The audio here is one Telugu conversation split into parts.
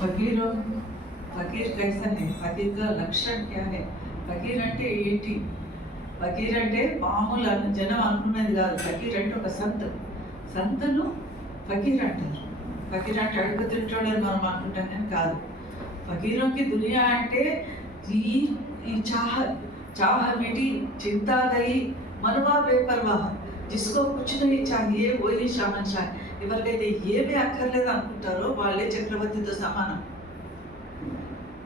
फकीरों फकीर कैसा है, फकीर का लक्षण क्या है, फकीर అంటే ఏంటి? ఫకీర్ అంటే మామూలు జనం అనుకునేది కాదు. ఫకీర్ అంటే ఒక సంతను ఫకీర్ అంటారు. ఫకీర్ అంటే అడుగు తింటాడని మనం అనుకుంటాం కానీ కాదు. ఫకీరోకి దునియా అంటే ఈ ఈ चाह मिटी चिंता गई मनवा बेपरवाह जिसको कुछ नहीं चाहिए वही शहंशाह. ఎవరికైతే ఏమీ అక్కర్లేదు అనుకుంటారో వాళ్ళే చక్రవర్తితో సమానం.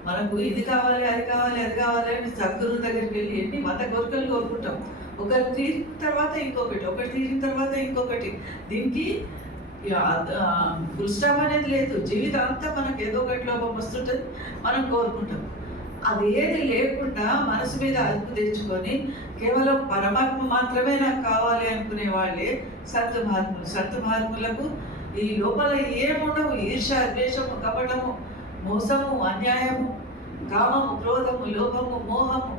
మనకు ఇది కావాలి అది కావాలి అది కావాలి అని సద్గురు దగ్గరికి వెళ్ళి ఎన్ని 100 కోరికలు కోరుకుంటాం. ఒకటి తీరిన తర్వాత ఇంకొకటి, ఒకటి తీరిన తర్వాత ఇంకొకటి. దీనికి ఫుల్ స్టాప్ అనేది లేదు. జీవితం అంతా మనకు ఏదో ఒకటి లోపం వస్తుంటుంది, మనం కోరుకుంటాం. అదేది లేకుండా మనసు మీద అదుపు తెచ్చుకొని కేవలం పరమాత్మ మాత్రమే నాకు కావాలి అనుకునే వాళ్ళే సంత మహాత్ములు. సంత మహాత్ములకు ఈ లోపల ఏముండవు. ఈర్ష, ద్వేషము, కపటము, మోసము, అన్యాయము, కామము, క్రోధము, లోభము, మోహము,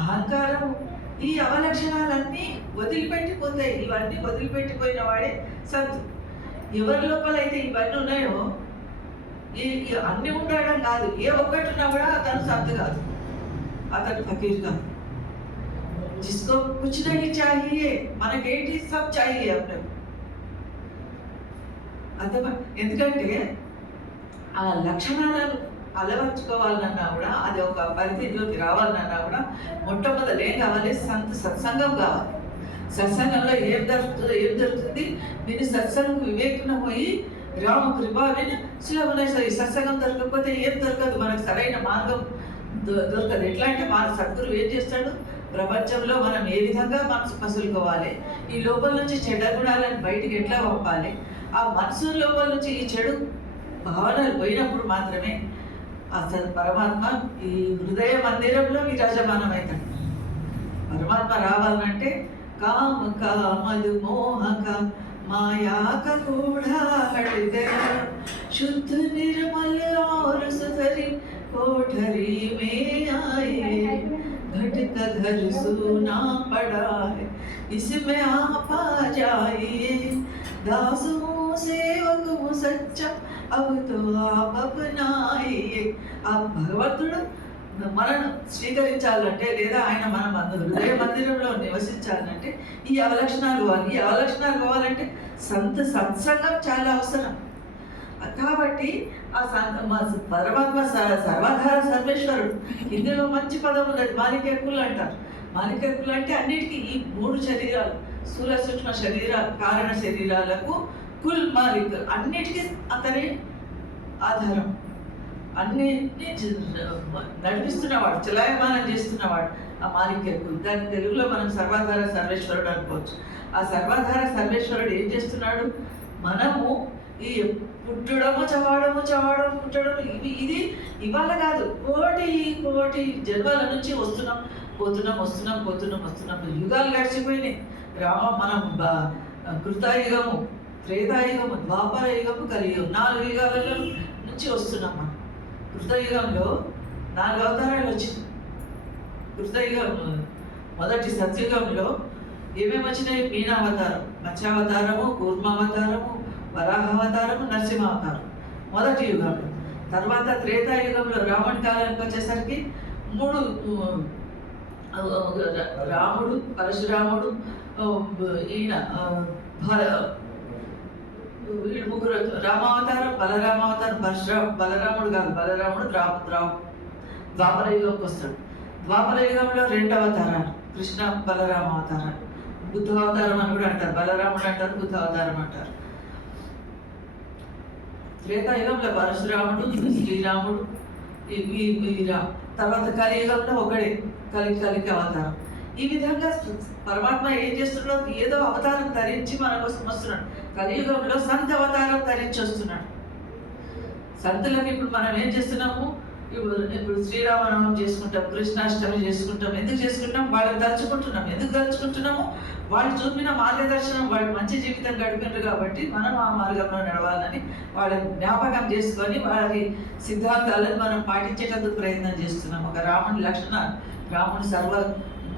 అహంకారము, ఈ అవలక్షణాలన్నీ వదిలిపెట్టిపోతాయి. ఇవన్నీ వదిలిపెట్టిపోయిన వాడే సంతు. ఎవరి లోపల అయితే ఇవన్నీ ఉన్నాయో ఈ అన్ని ఉండడం కాదు, ఏ ఒక్కటి ఉన్నా కూడా అతను సంత కాదు, అతను ఫకీర్ కాదు. జిస్కో కుచ్ నహీ చాహియే, మనకేంటి సబ్ చాహియే అప్పుడు. అర్థమా? ఎందుకంటే ఆ లక్షణాలను అలవర్చుకోవాలన్నా కూడా, అది ఒక పరిధిలోకి రావాలన్నా కూడా మొట్టమొదటి ఏం కావాలి? సత్సంగం కావాలి. సత్సంగంలో ఏం దొరుకుతుంది? దీన్ని సత్సంగం వివేకన పోయి రామ కృపాని సులభమైన సత్సంగం దొరకకపోతే ఏం దొరకదు. మనకు సరైన మార్గం దొరకదు. ఎట్లా అంటే మన సద్గురు ఏం చేస్తాడు? ప్రపంచంలో మనం ఏ విధంగా మనసు మసులుకోవాలి, ఈ లోపల నుంచి చెడ్డ గుణాలను బయటికి ఎట్లా పంపాలి, ఆ మనసు లోపల నుంచి ఈ చెడు భావనలు పోయినప్పుడు మాత్రమే అసలు పరమాత్మ ఈ హృదయ మందిరంలో విరాజమానం అవుతాడు. పరమాత్మ రావాలంటే కామ కామదు మోహక माया का कूड़ा हट गया, शुद्ध निर्मल और सुधरी कोठरी में आए, घट का घर सूना पड़ा है इसमें आप आ जाइए, दासों सेवक सच्चा अब तो आप अपनाइए. आप భగవంతుడు మనను స్వీకరించాలంటే లేదా ఆయన మన హృదయ మందిరంలో నివసించాలంటే ఈ అవలక్షణాలు కావాలి. ఈ అవలక్షణాలు కావాలంటే సత్సంగం చాలా అవసరం. కాబట్టి ఆ పరమాత్మ సర్వాధార సర్వేశ్వరుడు. ఇందులో మంచి పదం ఉన్నది, మాలికెక్కులు అంటారు. మాలికెక్కులు అంటే అన్నిటికీ ఈ 3 శరీరాలు, స్థూల సూక్ష్మ శరీరాలు, కారణ శరీరాలకు కుల్ మాలిక్, అన్నిటికీ అతనే ఆధారం. అన్నింటినీ నడిపిస్తున్నవాడు, చలాయమానం చేస్తున్నవాడు ఆ మాలిక్యకు. దాని తెలుగులో మనం సర్వాధార సర్వేశ్వరుడు అనుకోవచ్చు. ఆ సర్వాధార సర్వేశ్వరుడు ఏం చేస్తున్నాడు? మనము ఈ పుట్టడము చవాడము పుట్టడం ఇది ఇవాళ కాదు, కోటి జన్మల నుంచి పోతున్నాం. యుగాలు గడిచిపోయినాయి. మనం కృతాయుగము, త్రేతాయుగము, ద్వాపర యుగము, కలియుగం, 4 యుగాల నుంచి వస్తున్నాం. మనం కృతయుగంలో 4 అవతారాలు వచ్చింది. కృతయుగం మొదటి సత్యుగంలో ఏమేమి వచ్చినాయి? మీనావతారం, మత్స్యావతారము, కూర్మావతారము, వరాహావతారము, నరసింహావతారం మొదటి యుగంలో. తర్వాత త్రేతాయుగంలో రాముడి కాలానికి వచ్చేసరికి 3 రాముడు, పరశురాముడు, ఈయన వీళ్ళు 3 రామావతారం, బలరామావతారం. బలరాముడు కాదు, బలరాముడు ద్వాపర యుగంకి వస్తాడు. ద్వాపర యుగంలో 2 అవతారాలు, కృష్ణ బలరామ అవతారాలు. బుద్ధ అవతారం అని కూడా అంటారు, బలరాముడు అంటారు, బుద్ధ అవతారం అంటారు. త్రేతాయుగంలో పరశురాముడు, శ్రీరాముడు, తర్వాత కలియుగంలో ఒకడే కలికి అవతారం. ఈ విధంగా పరమాత్మ ఏం చేస్తున్నాడు? ఏదో అవతారం ధరించి మన కోసం వస్తున్నాడు. కలియుగంలో సంత అవతారం ధరించి వస్తున్నాడు. సంతులకు ఇప్పుడు మనం ఏం చేస్తున్నాము? ఇప్పుడు శ్రీరామనవమి చేసుకుంటాం, కృష్ణాష్టమి చేసుకుంటాం. ఎందుకు చేసుకుంటాం? వాళ్ళని తలుచుకుంటున్నాం. ఎందుకు తలుచుకుంటున్నాము? వాళ్ళు చూపిన మార్గదర్శనం, వాళ్ళు మంచి జీవితం గడిపినారు కాబట్టి మనం ఆ మార్గంలో నడవాలని వాళ్ళని జ్ఞాపకం చేసుకొని వాళ్ళకి సిద్ధాంతాలను మనం పాటించేటందుకు ప్రయత్నం చేస్తున్నాం. ఒక రాముని లక్షణాలు, రాముని సర్వ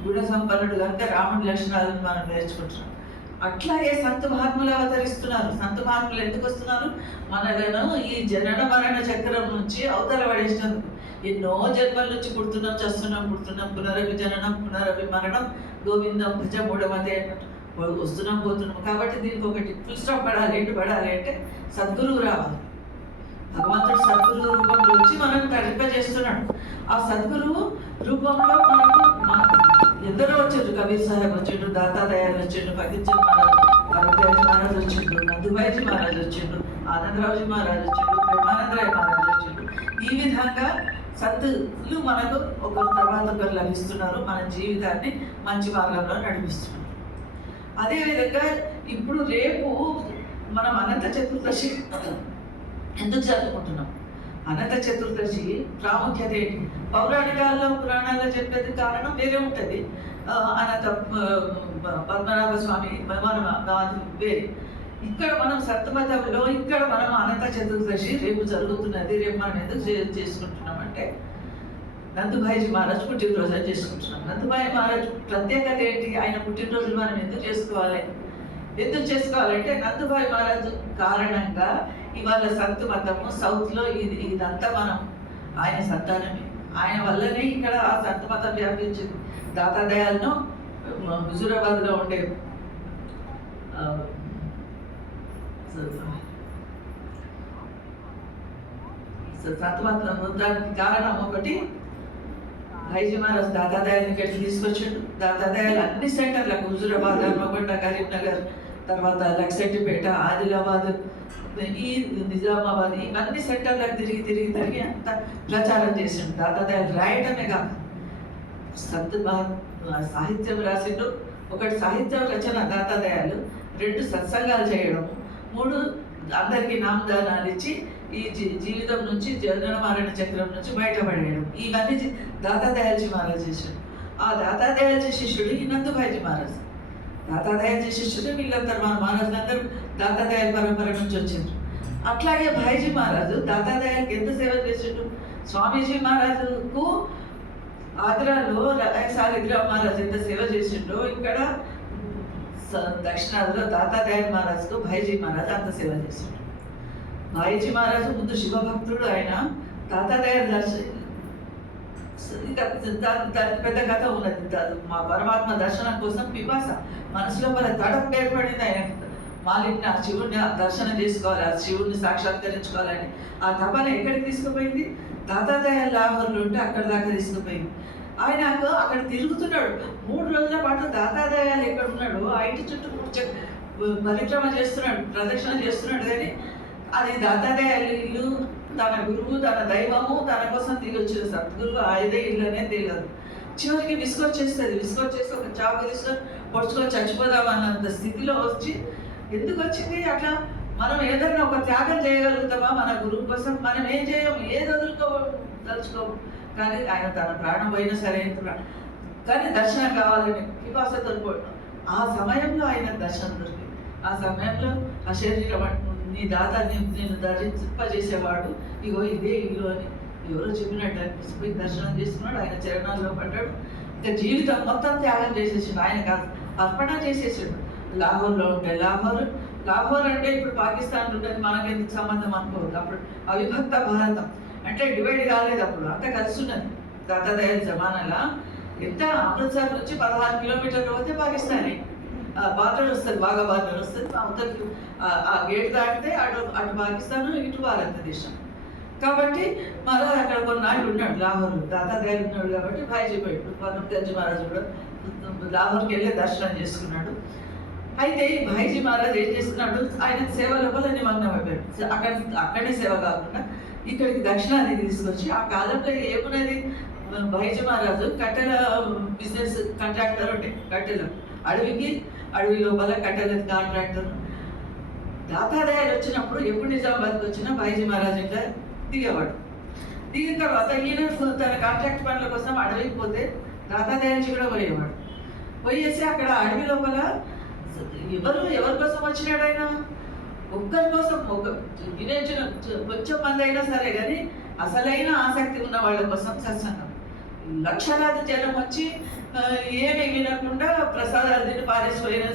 గుణ సంపన్నుడు కనుక రాముని లక్షణాలను మనం నేర్చుకుంటున్నాం. అట్లాగే సంత మహాత్ములు అవతరిస్తున్నారు. సంత మహాత్ములు ఎందుకు వస్తున్నారు? మనలను ఈ జనన మరణ చక్రం నుంచి అవతల పడేసినందుకు. ఎన్నో జన్మల నుంచి పుడుతున్నాం, పుడుతున్నాం, పునరభి జననం, పునరభి మరణం, గోవిందం భజ మూఢమతే అన్నట్టు వస్తున్నాం, పోతున్నాం. కాబట్టి దీనికి ఒకటి ఫుల్ స్టాప్ పడాలి. ఏంటి పడాలి అంటే సద్గురువు రావాలి. భగవంతుడు సద్గురువు రూపంలో వచ్చి మనం తరింపజేస్తున్నాడు. ఆ సద్గురువు రూపంలో మనకు ఎందరో వచ్చారు. కబీర్ సాహెబ్ వచ్చిండు, దాతాదయాలు వచ్చిండు, ఫకీర్జీ మహారాజ్, భారద్వాజ్ మహారాజ్ వచ్చిండు, నందుబాయిజీ మహారాజ్ వచ్చిండు, ఆనందరావుజీ మహారాజ్ వచ్చిండు, ప్రేమానందరాయ్ మహారాజ్ వచ్చిండు. ఈ విధంగా సద్గురులు మనకు ఒకరి తర్వాత ఒకరు లభిస్తున్నారు. మన జీవితాన్ని మంచి మార్గంలో నడిపిస్తున్నారు. అదేవిధంగా ఇప్పుడు రేపు మనం అనంత చతుర్దశి ఎందుకు జరుపుకుంటున్నాం? అనంత చతుర్దశి ప్రాముఖ్యత ఏంటి? పౌరాణికాల్లో పురాణాల్లో చెప్పేది కారణం వేరే ఉంటుంది. అనంత పద్మనాభ స్వామి వేరే. ఇక్కడ మనం సప్తమతంలో ఇక్కడ మనం అనంత చతుర్దశి రేపు జరుగుతున్నది. రేపు మనం ఎందుకు చేసుకుంటున్నామంటే నందుభాయిజీ మహారాజ్ పుట్టినరోజు చేసుకుంటున్నాం. నందుభాయి మహారాజ్ ప్రత్యేకత ఏంటి? ఆయన పుట్టినరోజు మనం ఎందుకు చేసుకోవాలంటే నందుభాయి మహారాజు కారణంగా ఇవాళ సంత్ మతము సౌత్లో ఇదంతా మనం ఆయన సంతానమే. ఆయన వల్లనే ఇక్కడ ఆ సంత్ మతం వ్యాపించింది. దాతాదయాలను హుజూరాబాద్లో ఉండే సంత్ మతానికి కారణం ఒకటి భాయిజీ మహారాజ్ దాతాదయాలను ఇక్కడికి తీసుకొచ్చాడు. దాతాదయాలు అన్ని సెంటర్లకు హుజూరాబాద్, హన్మకొండ, కరీంనగర్, తర్వాత లక్సెట్టిపేట, ఆదిలాబాద్, ఈ నిజామాబాద్, ఇవన్నీ సెంటర్లకు తిరిగి అంత ప్రచారం చేసిండు. దాతాదయాలు రాయటమే కాదు, సాహిత్యం రాసిండు. ఒకటి సాహిత్యం రచన దాతాదయాలు, 2 సత్సంగాలు చేయడం, 3 అందరికీ నామదానాలు ఇచ్చి ఈ జీవితం నుంచి జనన మరణ చక్రం నుంచి బయటపడేయడం. ఇవన్నీ దాతాదయాల్జీ మహారాజ్ చేశాడు. ఆ దాతాదయాల్జీ శిష్యుడు ఈ నందుభాయిజీ మహారాజ్. దాతాదయాల్జీ శిష్యుడు వీళ్ళందరూ మన మహారాజులందరూ దాతాదయాల పరంపర నుంచి వచ్చిండ్రు. అట్లాగే భాయిజీ మహారాజు దాతాదయాలకి ఎంత సేవ చేసిండు? స్వామీజీ మహారాజుకు ఆగ్రాలో సాలిగ్రామ్ మహారాజు ఎంత సేవ చేసిండో ఇక్కడ దక్షిణాదిలో దాతాదయాల మహారాజుకు భాయిజీ మహారాజు అంత సేవ చేసిండు. భాయిజీ మహారాజు ముందు శివభక్తుడు. ఆయన దాతాదయాల దానికి పెద్ద కథ ఉన్నది. మా పరమాత్మ దర్శనం కోసం పిపాస మనసులో తడపు ఏర్పడింది. ఆయన మాలిని ఆ శివుడిని దర్శనం చేసుకోవాలి, ఆ శివుడిని సాక్షాత్కరించుకోవాలని ఆ తపన ఎక్కడికి తీసుకుపోయింది? దాతాదయాల లాహోర్లో ఉంటే అక్కడ దాకా తీసుకుపోయింది. ఆయన అక్కడ తిరుగుతున్నాడు 3 రోజుల పాటు. దాతాదయాలు ఎక్కడ ఉన్నాడు ఆ ఇంటి చుట్టూ పరిక్రమ చేస్తున్నాడు, ప్రదక్షిణ చేస్తున్నాడు. కానీ అది దాతాదయాల ఇల్లు, తన గురువు, తన దైవము, తన కోసం దిగి వచ్చిన సద్గురువు ఆయదే ఇల్లు అనేది తెలియదు. చివరికి విసుకొచ్చేసి ఒక చాకు తీసుకొని పొడుచుకొని చచ్చిపోదామన్నంత స్థితిలో వచ్చి ఎందుకు వచ్చింది అట్లా? మనం ఏదైనా ఒక త్యాగం చేయగలుగుతామా మన గురువు కోసం? మనం ఏం చేయము, ఏది తలుచుకోము. కానీ ఆయన తన ప్రాణం పోయినా సరే, కానీ దర్శనం కావాలని పిపాసతో ఆ సమయంలో ఆయన దర్శనం దొరికింది. ఆ సమయంలో ఆ శరీరం నీ దాత నేను ధరింపజేసేవాడు, ఇగో ఇదే ఇల్లు అని ఎవరో చెప్పినట్టు అనిపిసిపోయి దర్శనం చేసుకున్నాడు. ఆయన చరణాల్లో పడ్డాడు. ఇంకా జీవితం మొత్తం త్యాగం చేసేసాడు. ఆయన అర్పణ చేసేసాడు. లాహోర్లో ఉంటే లాహోర్ అంటే ఇప్పుడు పాకిస్తాన్ ఉండేది, మనకి ఎందుకు సంబంధం అనుకోవద్దు. అప్పుడు అవిభక్త భారతం అంటే డివైడ్ కాలేదు. అప్పుడు అంతా కలిసి ఉన్నది. దాతాదయాల జమానాలా ఎంత అమృత్సర్ నుంచి 16 కిలోమీటర్లు పోతే పాకిస్తానే బార్డర్ వస్తుంది, బాగా బార్డర్ వస్తుంది. అవతలకి ఆ గేట్ దాటితే అటు పాకిస్తాన్, ఇటు భారతదేశం. కాబట్టి మళ్ళీ అక్కడ కొన్నాళ్ళు ఉన్నాడు లాహోర్లో. దాతాదయాలు ఉన్నాడు కాబట్టి భాయిజీ పోయాడు. పద్మనాభ మహారాజు కూడా లాహోర్కి వెళ్ళి దర్శనం చేసుకున్నాడు. అయితే ఈ భాయిజీ మహారాజ్ ఏం చేస్తున్నాడు? ఆయన సేవ లోపల నిమగ్నం అయిపోయాడు. అక్కడే సేవ కాకుండా ఇక్కడికి దక్షిణాదికి తీసుకొచ్చి, ఆ కాలంలో ఏమున్నది, భాయిజీ మహారాజు కట్టెల బిజినెస్ కాంట్రాక్టర్ ఉంటే, కట్టెలు అడవి లోపల కట్టెల కాంట్రాక్టర్. దాతాదయాలు వచ్చినప్పుడు ఎప్పుడు నిజామాబాద్కి వచ్చినా భాయిజీ మహారాజ్ ఇంకా దిగేవాడు. దిగిన తర్వాత ఈయన తన కాంట్రాక్ట్ పనుల కోసం అడవికి పోతే దాతాదయాల్జీ కూడా పోయేసి అక్కడ అడవి లోపల ఎవరి కోసం వచ్చినాడు ఆయన? ఒక్కరి కోసం, వినేచిన కొంచెం మంది అయినా సరే, కానీ అసలైన ఆసక్తి ఉన్న వాళ్ళ కోసం సత్సంగం. లక్షలాది జనం వచ్చి ఏమి వినకుండా ప్రసాదాలు తిని పారేసిపోయిన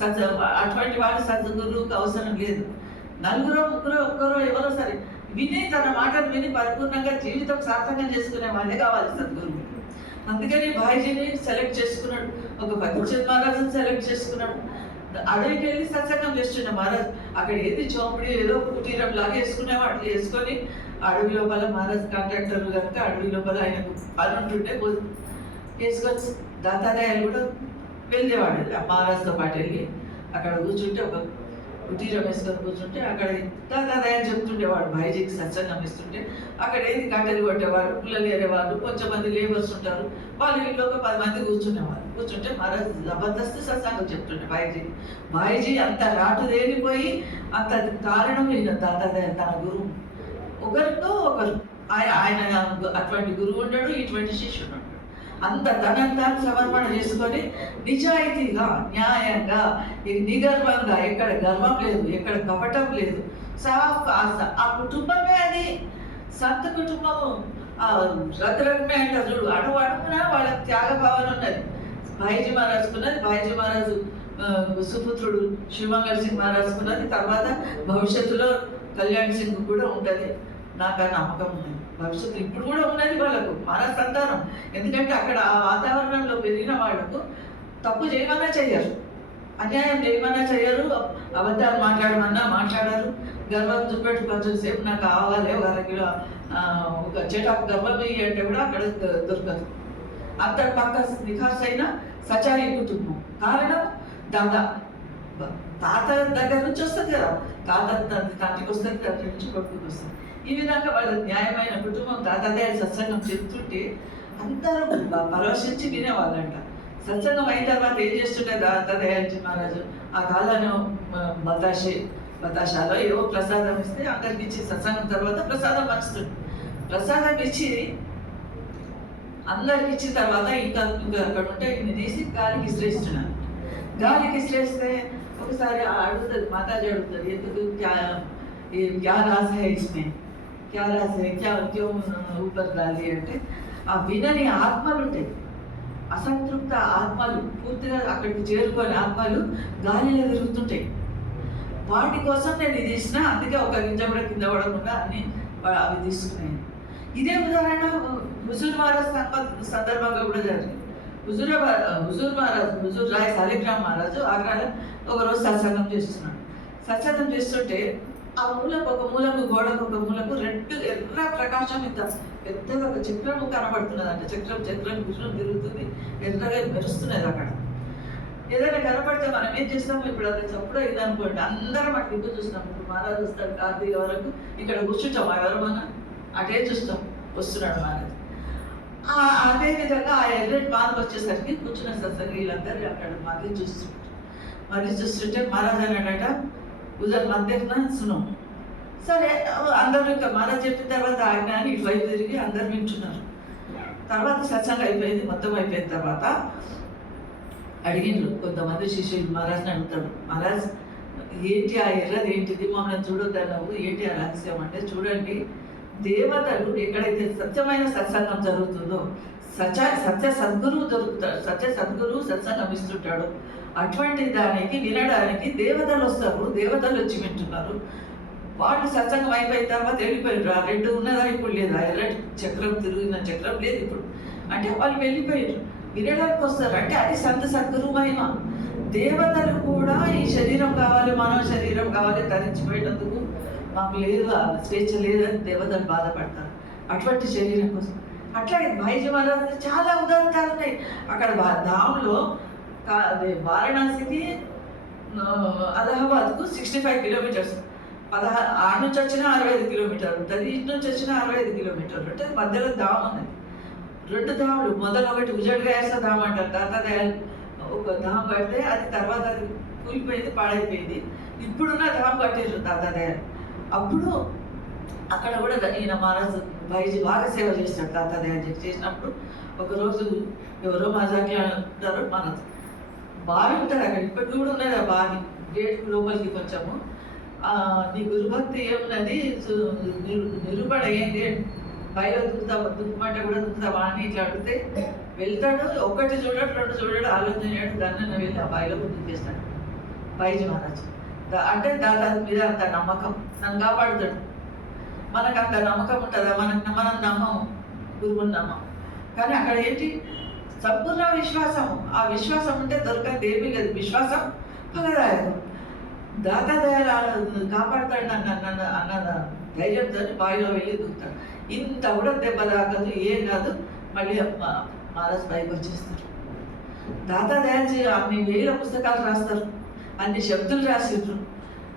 సత్స అటువంటి వాడు సద్గురువుకి అవసరం లేదు. నలుగురో ముగ్గురో ఒక్కరో ఎవరో సరే విని తన మాటలు విని పరిపూర్ణంగా జీవితం సార్థకం చేసుకునే వాళ్ళే కావాలి సద్గురువు. అందుకని బాయిజీని సెలెక్ట్ చేసుకున్నాడు, ఒక పరీక్షిత్ మహారాజుని సెలెక్ట్ చేసుకున్నాడు. అడవికి వెళ్ళి సత్సంగం చేస్తుండే మహారాజ్. అక్కడ ఏది చోపడి ఏదో కుటీరం లాగా వేసుకునేవాడు, వేసుకొని అడవి లోపల మహారాజ్ కాంట్రాక్టర్ కనుక అడవి లోపల ఆయనకు పని ఉంటుండే వేసుకొని దత్తాత్రేయులు కూడా వెళ్ళేవాడు మహారాజ్తో పాటు వెళ్ళి అక్కడ కూర్చుంటే ఒక కుటీరం వేసుకొని కూర్చుంటే అక్కడ దత్తాత్రేయ చెప్తుండేవాడు బాయిజీకి సత్సంగం ఇస్తుంటే. అక్కడ ఏంది కట్టెలు కొట్టేవాడు, పుల్లలు ఏరేవాళ్ళు, కొంచెం మంది లేబర్స్ ఉంటారు, వాళ్ళు ఇంట్లో ఒక 10 మంది కూర్చునేవాళ్ళు. కూర్చుంటే మహారాజ్ జబర్దస్త్ సత్సంగం చెప్తుండే బాయిజీ అంత రాటు తేలిపోయి అంత కారణం ఈయన దత్తాత్రేయ తన గురువు. ఒకరితో ఒకరు ఆయన అటువంటి గురువు ఉండడు, ఇటువంటి శిష్యుడు ఉంటాడు. అంత తనంతా సమర్పణ చేసుకొని నిజాయితీగా న్యాయంగా నిగర్వంగా, ఎక్కడ గర్వం లేదు, ఎక్కడ కపటం లేదు, ఆ కుటుంబమే అది సంత కుటుంబము. రత్రమే అంటారు చూడు, అడుగు అడుగునా వాళ్ళ త్యాగ భావన ఉన్నది. బాయిజీ మహారాజుకున్నది, బాయిజీ మహారాజు సుపుత్రుడు శివమంగళ సింగ్ మహారాజుకున్నది. తర్వాత భవిష్యత్తులో కళ్యాణ్ సింగ్ కూడా ఉంటుంది, నాకు ఆ నమ్మకం ఉన్నది. భవిష్యత్తు ఇప్పుడు కూడా ఉన్నది వాళ్ళకు, మన సంతానం. ఎందుకంటే అక్కడ ఆ వాతావరణంలో పెరిగిన వాళ్లకు తప్పు చేయమన్నా చెయ్యరు, అన్యాయం చేయమన్నా చెయ్యరు, అబద్ధాలు మాట్లాడమన్నా మాట్లాడరు. గర్వం చూపెట్టు కొంచెం సేపు నాకు కావాలి, ఒక అరకిలో ఒక చెటాకు గర్వం అంటే కూడా అక్కడ దొరకదు. అంత పక్క నిఖార్స్ అయిన సచాయి కుటుంబం. కారణం దాదా తాత దగ్గర నుంచి వస్తుంది కదా, తాత తండ్రికి వస్తుంది, తండ్రి నుంచి కొడుకుకి వస్తుంది. ఈ విధంగా వాళ్ళ న్యాయమైన కుటుంబం తాతయ్య సత్సంగం చెప్తుంటే అందరూ పరవశించి వినేవాళ్ళంట. సత్సంగం అయిన తర్వాత ఏం చేస్తుంటే దయాళజీ మహారాజు ఆ కాలంలో బతాషాలో ఏవో ప్రసాదం ఇస్తే అందరికి ఇచ్చి సత్సంగం తర్వాత ప్రసాదం పంచుతుంది. ప్రసాదం ఇచ్చి అందరికి ఇచ్చిన తర్వాత ఇంకా అక్కడ ఉంటే ఇన్ని తీసి గాలికి ఇసిరేస్తున్నాను. గాలికి ఇసిరేస్తే ఒకసారి అడుగుతుంది, మాతాజీ అడుగుతుంది, ఎందుకు క్యా రాజ్ హై ఇస్మే, క్యా రాజ్ హై, క్యో ఊపర్ గాలి అంటే ఆ వినని ఆత్మలు ఉంటాయి, అసంతృప్త ఆత్మలు పూర్తిగా అక్కడికి చేరుకొని ఆత్మలు గాలిలో తిరుగుతుంటాయి. వాటి కోసం నేను ఇది ఇచ్చిన, అందుకే ఒక గింజ కూడా కింద పడకుండా అన్ని అవి తీసుకున్నాయి. ఇదే ఉదాహరణ హుజూర్ మహారాజ్ సందర్భంగా కూడా జరిగింది. హుజూర్ రాయ్ సాలిగ్రామ్ మహారాజు ఆగ్రాలో ఒకరోజు సత్సంగం చేస్తున్నాడు. సత్సంగం చేస్తుంటే ఆ మూలకు ఒక మూలకు గోడకు ఒక మూలకు ఎర్ర ప్రకాశం ఇంత పెద్దగా ఒక చక్రము కనబడుతున్నది. అంటే చక్రం కృష్ణం తిరుగుతుంది, ఎర్రగా మెరుస్తున్నది. అక్కడ ఏదైనా కనపడితే మనం ఏం చేస్తాము, ఇప్పుడు అది చప్పుడు ఇది అనుకోండి, అందరం అటు దిక్కు చూస్తాం. ఇప్పుడు మహారాజు వస్తాడు కార్తీక వరకు, ఇక్కడ కూర్చుంటాం, ఎవరు మన అటే చూస్తాం, వస్తున్నాడు మహారాజు. అదే విధంగా ఆ ఎర్రటి పాలకు వచ్చేసరికి కూర్చున్న సత్సంగి వీళ్ళందరూ అక్కడ మళ్ళీ చూస్తుంటే మహారాజు అన్నాడట, ఉదర్ మధ్యన సునం. సరే అందరూ ఇంకా మహారాజు చెప్పిన తర్వాత ఆజ్ఞ అని ఇటువైపు తిరిగి అందరు వింటున్నారు. తర్వాత సత్సంగం అయిపోయింది, మొత్తం అయిపోయిన తర్వాత అడిగిండ్రు కొంతమంది శిష్యులు మహారాజుని అడుగుతాడు, మహారాజ్ ఏంటి ఆ ఎర్రది ఏంటిది, మమ్మల్ని చూడొద్దన్నావు, ఏంటి ఆ రహస్యం అంటే, చూడండి దేవతలు ఎక్కడైతే సత్యమైన సత్సంగం జరుగుతుందో సత్య సద్గురువు దొరుకుతాడు, సత్య సద్గురువు సత్సంగం ఇస్తుంటాడు. అటువంటి దానికి వినడానికి దేవతలు వస్తారు, దేవతలు వచ్చి వింటున్నారు. వాళ్ళు సత్సంగం అయిపోయిన తర్వాత వెళ్ళిపోయారు. ఆ రెడ్డు ఉన్నదా ఇప్పుడు లేదు, ఆ ఎర్రటి చక్రం తిరిగిన చక్రం లేదు ఇప్పుడు, అంటే వాళ్ళు వెళ్ళిపోయారు. వినడానికి వస్తారు, అంటే అది సద్గురు మహిమ. దేవతలు కూడా ఈ శరీరం కావాలి, మానవ శరీరం కావాలి, ధరించిపోయేటందుకు మాకు లేదు, స్వేచ్ఛ లేదని దేవతలు బాధపడతారు అటువంటి శరీరం కోసం. అట్లాగే బాయిజీ మహారాజ్ చాలా ఉదాహరణలు ఉన్నాయి. అక్కడ ధామ్లో వారణాసికి అలహాబాద్కు 65 కిలోమీటర్స్, ఆడ నుంచి వచ్చిన 65 కిలోమీటర్లు ఉంటుంది, ఇటు నుంచి వచ్చిన 65 కిలోమీటర్లు ఉంటుంది. మధ్యలో ధామ్ ఉన్నది, 2 ధాములు. మొదలు ఒకటి ఉజడ్గాయస ధామ్ అంటారు, తాతాదయాలు ఒక ధామ్ కడితే అది తర్వాత అది కూలిపోయింది, పాడైపోయింది. ఇప్పుడున్న ధామ్ కట్టారు తాతాదయాలు. అప్పుడు అక్కడ కూడా ఈయన మహారాజు బాయిజీ బాగా సేవ చేస్తాడు. తాతాదయాలు చేసినప్పుడు ఒకరోజు ఎవరో మజాకి అంటారు, మహారాజు బావి ఉంటుంది అక్కడ, ఇప్పటికి కూడా ఉన్నది ఆ బావి, గేట్ లోపలికి కొంచెము. నీ గురుభక్తి ఏమున్నది, నిరూపణ ఏంటి, బయట దుక్కుమంటే కూడా దుక్కుతావా అని ఇట్లా అడిగితే వెళ్తాడు. ఒకటి చూడడు, 2 చూడడు, ఆలోచన చేయడు, దాన్ని వెళ్ళి ఆ బావిలో దుక్కేస్తాడు. బైజీ మహారాజ్. అంటే దాని మీద అంత నమ్మకం, నన్ను కాపాడుతాడు. మనకు అంత నమ్మకం ఉంటుందా? మనం నమ్మము, గురువుని నమ్మం. కానీ అక్కడ ఏంటి? సంపూర్ణ విశ్వాసం. ఆ విశ్వాసం ఉంటే దొరకదు, ఏమీ లేదు. విశ్వాసం ఫలదాయకం. దాతాదయాలు కాపాడుతాడు అన్న ధైర్యంతో బావిలో వెళ్ళి దూకుతాడు. ఇంత కూడా దెబ్బ తాకదు, ఏం కాదు. మళ్ళీ మహారాజ్ పైకి వచ్చేస్తారు. దాతాదయాలు అన్ని వేల పుస్తకాలు రాస్తారు, అన్ని శబ్దులు రాసిండ్రు,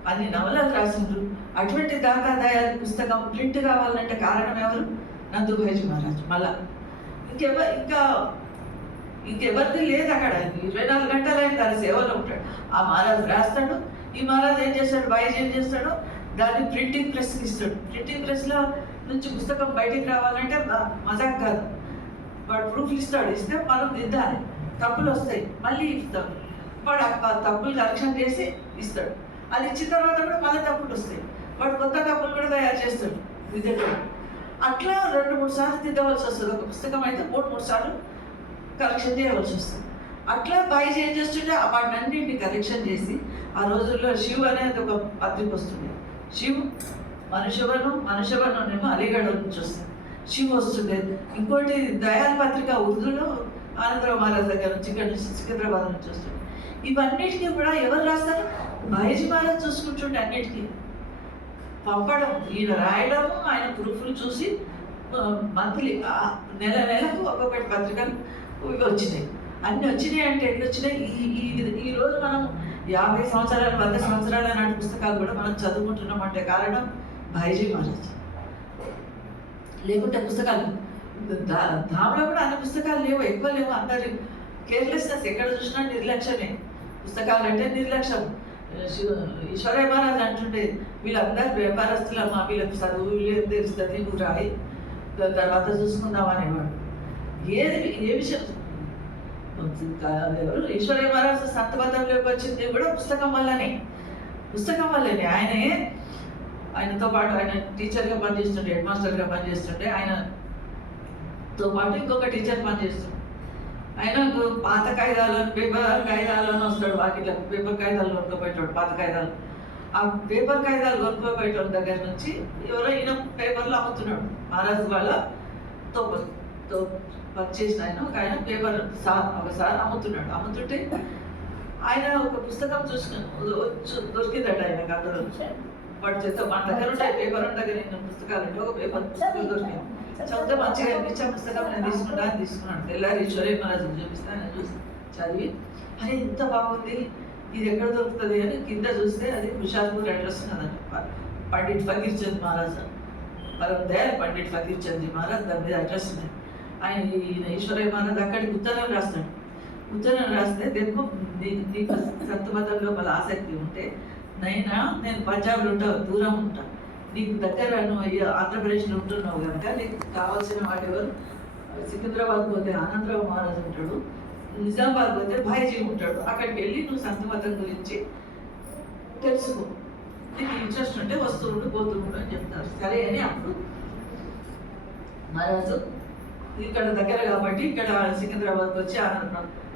అన్ని నవలలు రాసిండ్రు. అటువంటి దాతాదయాల పుస్తకం ప్రింట్ కావాలంటే కారణం ఎవరు? నందుభాయిజీ మహారాజ్. మళ్ళా ఇంకెవరిది లేదు అక్కడ. 24 గంటలు ఆయన తన సేవలో ఉంటాడు. ఆ మహారాజ్ రాస్తాడు. ఈ మహారాజ్ ఏం చేస్తాడు? బాయిజీ ఏం చేస్తాడు? దాన్ని ప్రింటింగ్ ప్రెస్కి ఇస్తాడు. ప్రింటింగ్ ప్రెస్లో నుంచి పుస్తకం బయటికి రావాలంటే మజాక్ కాదు. వాడు ప్రూఫ్లు ఇస్తాడు. ఇస్తే మనం దిద్దాలి, తప్పులు వస్తాయి, మళ్ళీ ఇస్తాం. వాడు తప్పులు కరెక్షన్ చేసి ఇస్తాడు. అది ఇచ్చిన తర్వాత కూడా మళ్ళీ తప్పులు వస్తాయి. వాడు కొత్త తప్పులు కూడా తయారు చేస్తాడు దిద్దేటప్పుడు. అట్లా 2-3 సార్లు దిద్దవలసి వస్తుంది. ఒక పుస్తకం అయితే 3 సార్లు కరెక్షన్ చేయవలసి వస్తుంది. అట్లా బాయిజీ ఏం చేస్తుంటే వాటిని అన్నింటినీ కరెక్షన్ చేసి, ఆ రోజుల్లో శివ్ అనేది ఒక పత్రిక వస్తుండే. శివ్ మనుషవనం ఏమో అలీగఢ్ నుంచి వస్తుంది, శివ్ వస్తుండే. ఇంకోటి దయాల్ పత్రిక ఉర్దూలో ఆనందరావు మహారాజ్ దగ్గర నుంచి, ఇక్కడ నుంచి సికింద్రాబాద్ నుంచి వస్తుంది. ఇవన్నిటికీ కూడా ఎవరు రాస్తారు? బాయిజీ మహారాజ్ చూసుకుంటుండే. అన్నిటికీ పంపడం, ఈయన రాయడము, ఆయన ప్రూఫ్లు చూసి మంత్లీ నెలకు ఒక్కొక్కటి పత్రికలు ఇవి వచ్చినాయి. అన్నీ వచ్చినాయి. అంటే ఎన్ని వచ్చినాయి? ఈ రోజు మనం 50 సంవత్సరాలు 100 సంవత్సరాల నాటి పుస్తకాలు కూడా మనం చదువుకుంటున్నాం అంటే కారణం బాయిజీ మహారాజ్. లేకుంటే పుస్తకాలు ధామలో కూడా అన్ని పుస్తకాలు లేవు, ఎక్కువ లేవు. అందరి కేర్లెస్నెస్, ఎక్కడ చూసినా నిర్లక్ష్యమే. పుస్తకాలు అంటే నిర్లక్ష్యం. ఈశ్వరయ్య మహారాజ్ అంటుండే, వీళ్ళందరూ వ్యాపారస్తులమ్మా, వీళ్ళకి చదువు వీళ్ళేం తెలుస్తుంది, నువ్వు రాయి, తర్వాత చూసుకుందాం అనేవాడు. ఏ విషయం ఎవరు? ఈశ్వరయ్య మహారాజ్ సంతబద్ధంలోకి వచ్చింది కూడా పుస్తకం వల్లనే. ఆయనతో పాటు ఆయన టీచర్గా పనిచేస్తుండే, హెడ్ మాస్టర్గా పనిచేస్తుండే. ఆయనతో పాటు ఇంకొక టీచర్ పనిచేస్తుండే. ఆయన పాత కాగితాలను, పేపర్ కాగితాలను వస్తాడు. వాటిలో పేపర్ కాగితాలు కొనుక్కోపోయేటాడు. పాత కాగితాలు, ఆ పేపర్ కాగితాలు కొనుక్కోపోయేటోళ్ళ దగ్గర నుంచి ఎవరో ఈయన పేపర్లు అమ్ముతున్నాడు. మహారాజ్ వాళ్ళతో పనిచేసిన ఆయన పేపర్ ఒకసారి అమ్ముతుంటే ఆయన ఒక పుస్తకం దొరికిందట ఆయనకు. అందరూ వాడు చేత మన దగ్గర ఉంటాయి, పేపర్ దగ్గర పుస్తకాలు ఉంటే ఒక పుస్తకం దొరికింది. చదివితే మంచిగా అనిపించి ఆ పుస్తకం నేను తీసుకున్నాను. తెల్లారి ఈశ్వరయ్య మహారాజు చూపిస్తే ఆయన చూసి చదివి, అది ఎంత బాగుంది, ఇది ఎక్కడ దొరుకుతుంది అని కింద చూస్తే అది హుషార్పూర్ అడ్రస్ ఉన్నదంట. పండిట్ ఫకీర్ చంద్ మహారాజ్, పరమ దయాల్ పండిట్ ఫకీర్ చంద్ మహారాజ్, దాని మీద అడ్రస్ ఉన్నాయి. ఈయన ఈశ్వరయ్య మహారాజ్ అక్కడికి ఉత్తరం రాస్తాడు. ఉత్తరం రాస్తే దేనికో నీకు సంతమతం లోపల ఆసక్తి ఉంటే నేను పంజాబ్లో దూరం ఉంటాను, నీకు దగ్గర నువ్వు ఆంధ్రప్రదేశ్లో ఉంటున్నావు కనుక నీకు కావాల్సిన వాటి ఎవరు? సికింద్రాబాద్ పోతే ఆనందరావు మహారాజ్ ఉంటాడు, నిజామాబాద్ పోతే బాయిజీ ఉంటాడు. అక్కడికి వెళ్ళి నువ్వు సంతమతం గురించి తెలుసుకో, నీకు ఇంట్రెస్ట్ ఉంటే వస్తూ పోతుండు అని చెప్తారు. సరే అని అప్పుడు మహారాజు ఇక్కడ దగ్గర కాబట్టి ఇక్కడ సికింద్రాబాద్కి వచ్చి